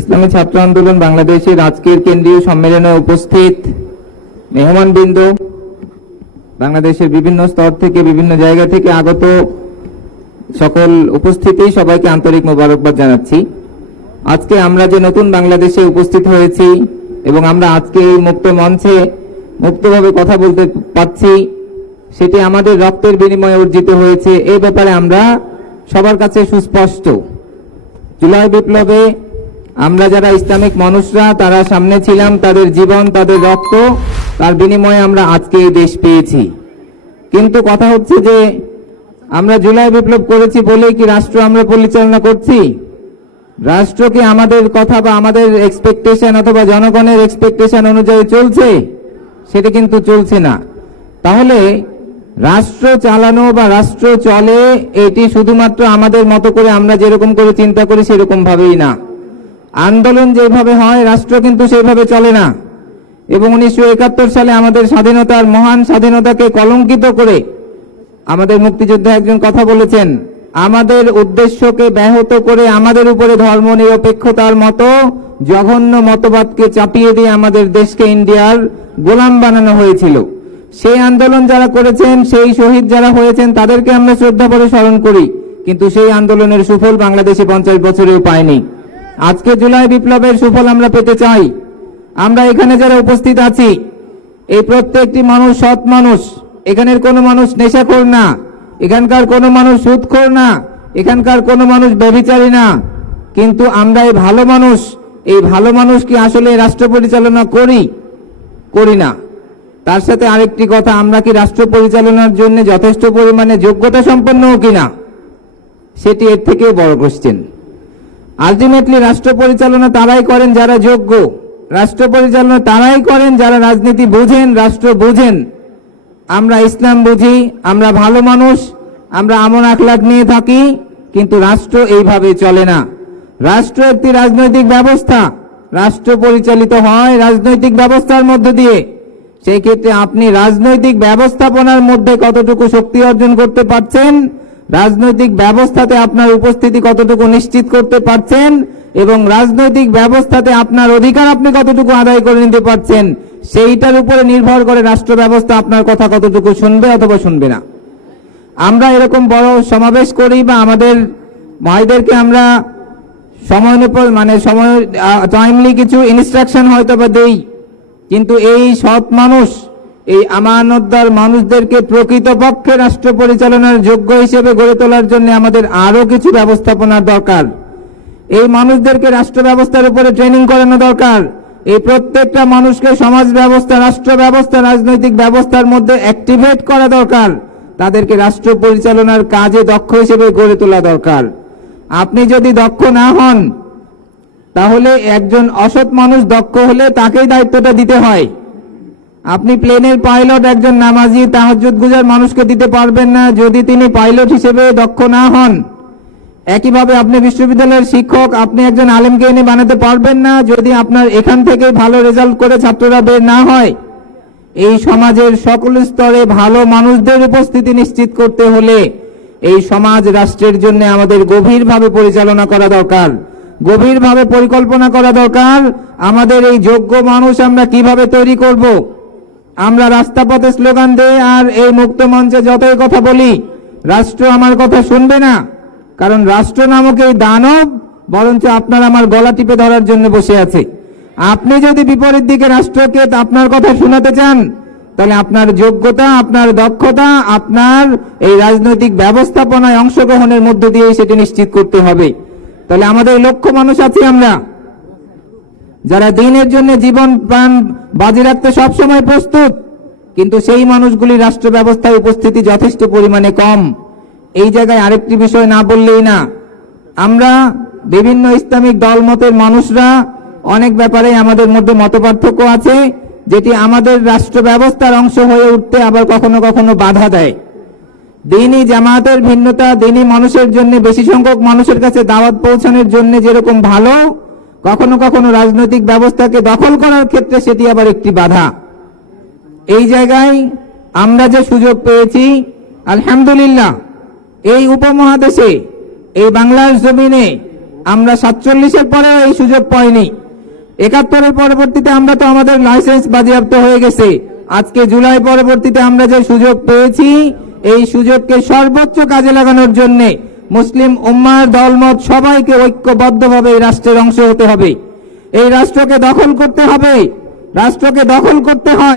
ইসলামী ছাত্র আন্দোলন বাংলাদেশের আজকের কেন্দ্রীয় সম্মেলনে উপস্থিত মেহমানবৃন্দ, বাংলাদেশের বিভিন্ন স্তর থেকে বিভিন্ন জায়গা থেকে আগত সকল উপস্থিতি, সবাইকে আন্তরিক মোবারকবাদ জানাচ্ছি। আজকে আমরা যে নতুন বাংলাদেশে উপস্থিত হয়েছি এবং আমরা আজকে এই মুক্ত মঞ্চে মুক্তভাবে কথা বলতে পারছি, সেটি আমাদের রক্তের বিনিময়ে অর্জিত হয়েছে। এই ব্যাপারে আমরা সবার কাছে সুস্পষ্ট। জুলাই বিপ্লবে আমরা যারা ইসলামিক মানুষরা তারা সামনে ছিলাম, তাদের জীবন, তাদের রক্ত, তার বিনিময়ে আমরা আজকে এই দেশ পেয়েছি। কিন্তু কথা হচ্ছে যে আমরা জুলাই বিপ্লব করেছি বলেই কি রাষ্ট্র আমরা পরিচালনা করছি? রাষ্ট্র কি আমাদের কথা বা আমাদের এক্সপেকটেশন অথবা জনগণের এক্সপেকটেশন অনুযায়ী চলছে? সেটা কিন্তু চলছে না। তাহলে রাষ্ট্র চালানো বা রাষ্ট্র চলে এটি শুধুমাত্র আমাদের মতো করে আমরা যেরকম করে চিন্তা করি সেরকম ভাবেই না। আন্দোলন যেভাবে হয় রাষ্ট্র কিন্তু সেইভাবে চলে না। এবং 1971 সালে আমাদের স্বাধীনতার মহান স্বাধীনতাকে কলঙ্কিত করে আমাদের মুক্তিযোদ্ধা একজন কথা বলেছেন, আমাদের উদ্দেশ্যকে ব্যাহত করে আমাদের উপরে ধর্ম নিরপেক্ষতার মতো জঘন্য মতবাদকে চাপিয়ে দিয়ে আমাদের দেশকে ইন্ডিয়ার গোলাম বানানো হয়েছিল। সেই আন্দোলন যারা করেছেন, সেই শহীদ যারা হয়েছেন, তাদেরকে আমরা শ্রদ্ধা করে স্মরণ করি, কিন্তু সেই আন্দোলনের সুফল বাংলাদেশে 50 বছরেও পায়নি। আজকে জুলাই বিপ্লবের সুফল আমরা পেতে চাই। আমরা এখানে যারা উপস্থিত আছি, এই প্রত্যেকটি মানুষ সৎ মানুষ। এখানের কোনো মানুষ নেশাখোর না, এখানকার কোনো মানুষ সুদখোর না, এখানকার কোনো মানুষ ব্যভিচারী না। কিন্তু আমরা এই ভালো মানুষ, এই ভালো মানুষ কি আসলে রাষ্ট্র পরিচালনা করি না? তার সাথে আরেকটি কথা, আমরা কি রাষ্ট্র পরিচালনার জন্য যথেষ্ট পরিমাণে যোগ্যতা সম্পন্ন কিনা, সেটি এর থেকেও বড় কোশ্চেন। আলটিমেটলি রাষ্ট্র পরিচালনা তারাই করেন যারা যোগ্য, রাষ্ট্র পরিচালনা তারাই করেন যারা রাজনীতি বুঝেন, রাষ্ট্র বুঝেন। আমরা ইসলাম বুঝি, আমরা ভালো মানুষ, আমরা আমল আখলাক নিয়ে থাকি, কিন্তু রাষ্ট্র এইভাবে চলে না। রাষ্ট্র একটি রাজনৈতিক ব্যবস্থা, রাষ্ট্র পরিচালিত হয় রাজনৈতিক ব্যবস্থার মধ্য দিয়ে। সেই ক্ষেত্রে আপনি রাজনৈতিক ব্যবস্থাপনার মধ্যে কতটুকু শক্তি অর্জন করতে পারছেন, রাজনৈতিক ব্যবস্থাতে আপনার উপস্থিতি কতটুকু নিশ্চিত করতে পারছেন, এবং রাজনৈতিক ব্যবস্থাতে আপনার অধিকার আপনি কতটুকু আদায় করে নিতে পারছেন, সেইটার উপরে নির্ভর করে রাষ্ট্র ব্যবস্থা আপনার কথা কতটুকু শুনবে অথবা শুনবে না। আমরা এরকম বড় সমাবেশ করি বা আমাদের ভাইদেরকে আমরা সময় টাইমলি কিছু ইনস্ট্রাকশন হয়তো বা দেই, কিন্তু এই সৎ মানুষ, এই আমানতদার মানুষদেরকে প্রকৃতপক্ষে রাষ্ট্র পরিচালনার যোগ্য হিসেবে গড়ে তোলার জন্য আমাদের আরো কিছু ব্যবস্থাপনার দরকার। এই মানুষদেরকে রাষ্ট্র ব্যবস্থার উপরে ট্রেনিং করানো দরকার। এই প্রত্যেকটা মানুষকে সমাজ ব্যবস্থা, রাষ্ট্র ব্যবস্থা, রাজনৈতিক ব্যবস্থার মধ্যে অ্যাক্টিভেট করা দরকার। তাদেরকে রাষ্ট্র পরিচালনার কাজে দক্ষ হিসেবে গড়ে তোলা দরকার। আপনি যদি দক্ষ না হন, তাহলে একজন অসৎ মানুষ দক্ষ হলে তাকেই দায়িত্বটা দিতে হয়। আপনি প্লেনের পাইলট একজন নামাজি তাহাজ্জুদ গুজার মানুষকে দিতে পারবেন না যদি তিনি পাইলট হিসেবে দক্ষ না হন। একইভাবে আপনি বিশ্ববিদ্যালয়ের শিক্ষক, আপনি একজন আলেমকে এনে বানাতে পারবেন না যদি আপনার এখান থেকে ভালো রেজাল্ট করে ছাত্ররা বের না হয়। এই সমাজের সকল স্তরে ভালো মানুষদের উপস্থিতি নিশ্চিত করতে হলে এই সমাজ রাষ্ট্রের জন্য আমাদের গভীরভাবে পরিচালনা করা দরকার, গভীরভাবে পরিকল্পনা করা দরকার। আমাদের এই যোগ্য মানুষ আমরা কিভাবে তৈরি করব? আমরা রাস্তাপথে স্লোগান দেই আর এই মুক্ত মঞ্চে যতই কথা বলি, রাষ্ট্র আমার কথা শুনবে না। কারণ রাষ্ট্র নামক এই দানব বরঞ্চ আপনার আমার গলা টিপে ধরার জন্য বসে আছে। আপনি যদি বিপরীত দিকে রাষ্ট্রকে আপনার কথা শোনাতে চান, তাহলে আপনার যোগ্যতা, আপনার দক্ষতা, আপনার এই রাজনৈতিক ব্যবস্থাপনায় অংশগ্রহণের মধ্য দিয়ে সেটি নিশ্চিত করতে হবে। তাহলে আমাদের লক্ষ্য মানুষ আছি আমরা, যারা দিনের জন্য জীবন প্রাণ বাজি রাখতে সবসময় প্রস্তুত, কিন্তু সেই মানুষগুলি রাষ্ট্র ব্যবস্থায় উপস্থিতি যথেষ্ট পরিমাণে কম। এই জায়গায় আরেকটি বিষয় না বললেই না, আমরা বিভিন্ন ইসলামিক দলমতের মানুষরা অনেক ব্যাপারে আমাদের মধ্যে মতপার্থক্য আছে, যেটি আমাদের রাষ্ট্র ব্যবস্থার অংশ হয়ে উঠতে আবার কখনো কখনো বাধা দেয়। দ্বীনি জামাতের ভিন্নতা দ্বীনি মানুষের জন্য, বেশি সংখ্যক মানুষের কাছে দাওয়াত পৌঁছানোর জন্য যেরকম ভালো, কখনো কখনো রাজনৈতিক ব্যবস্থাকে দখল করার ক্ষেত্রে সেটি আবার একটি বাধা। এই জায়গায় আমরা যে সুযোগ পেয়েছি, আলহামদুলিল্লাহ, এই উপমহাদেশে, এই বাংলার জমিনে আমরা 47-এর পরেও এই সুযোগ পাইনি। 71-এর পরবর্তীতে আমরা তো আমাদের লাইসেন্স বাজেয়াপ্ত হয়ে গেছে। আজকে জুলাই পরবর্তীতে আমরা যে সুযোগ পেয়েছি, এই সুযোগকে সর্বোচ্চ কাজে লাগানোর জন্য মুসলিম উম্মার দলমত সবাইকে ঐক্যবদ্ধভাবে এই রাষ্ট্রের অংশ হতে হবে। এই রাষ্ট্রকে দখল করতে হবে। রাষ্ট্রকে দখল করতে হয়।